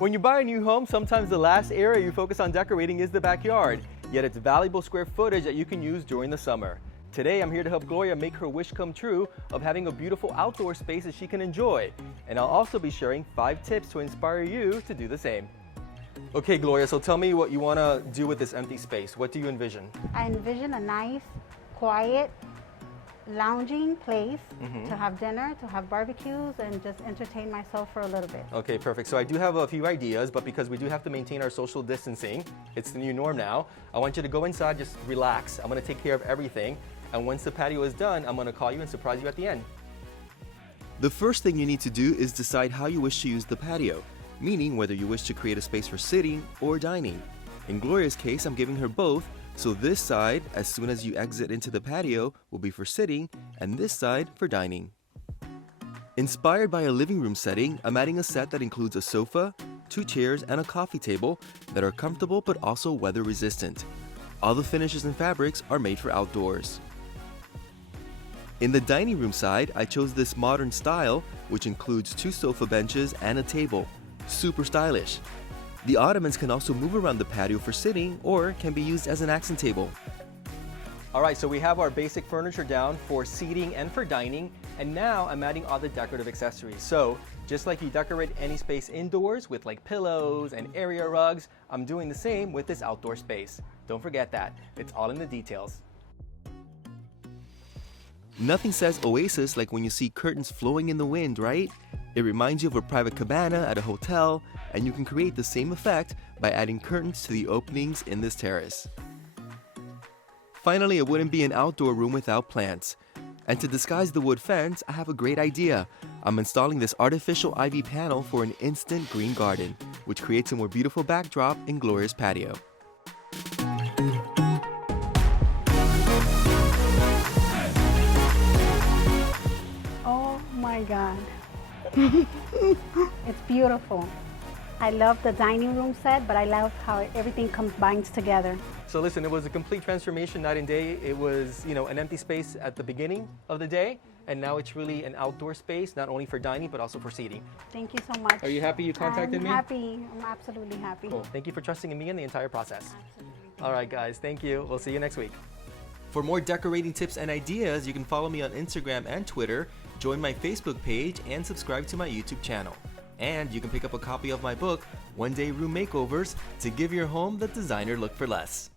When you buy a new home, sometimes the last area you focus on decorating is the backyard, yet it's valuable square footage that you can use during the summer. Today, I'm here to help Gloria make her wish come true of having a beautiful outdoor space that she can enjoy. And I'll also be sharing 5 tips to inspire you to do the same. Okay, Gloria, so tell me what you want to do with this empty space. What do you envision? I envision a nice, quiet, lounging place to have dinner, to have barbecues, and just entertain myself for a little bit. Okay, perfect. So I do have a few ideas, but because we do have to maintain our social distancing, it's the new norm now, I want you to go inside, just relax. I'm going to take care of everything. And once the patio is done, I'm going to call you and surprise you at the end. The first thing you need to do is decide how you wish to use the patio, meaning whether you wish to create a space for sitting or dining. In Gloria's case, I'm giving her both, so this side, as soon as you exit into the patio, will be for sitting, and this side for dining. Inspired by a living room setting, I'm adding a set that includes a sofa, 2 chairs, and a coffee table that are comfortable but also weather resistant. All the finishes and fabrics are made for outdoors. In the dining room side, I chose this modern style, which includes 2 sofa benches and a table. Super stylish. The ottomans can also move around the patio for sitting or can be used as an accent table. Alright, so we have our basic furniture down for seating and for dining, and now I'm adding all the decorative accessories. So, just like you decorate any space indoors with like pillows and area rugs, I'm doing the same with this outdoor space. Don't forget that. It's all in the details. Nothing says oasis like when you see curtains flowing in the wind, right? It reminds you of a private cabana at a hotel, and you can create the same effect by adding curtains to the openings in this terrace. Finally, it wouldn't be an outdoor room without plants. And to disguise the wood fence, I have a great idea. I'm installing this artificial ivy panel for an instant green garden, which creates a more beautiful backdrop in Gloria's patio. Oh my God. It's beautiful. I love the dining room set, but I love how everything combines together. So listen, it was a complete transformation night and day. It was, an empty space at the beginning of the day, and now it's really an outdoor space, not only for dining, but also for seating. Thank you so much. Are you happy you contacted me? I'm happy. I'm absolutely happy. Cool. Thank you for trusting in me in the entire process. Absolutely. All right, guys. Thank you. We'll see you next week. For more decorating tips and ideas, you can follow me on Instagram and Twitter, join my Facebook page, and subscribe to my YouTube channel. And you can pick up a copy of my book, One Day Room Makeovers, to give your home the designer look for less.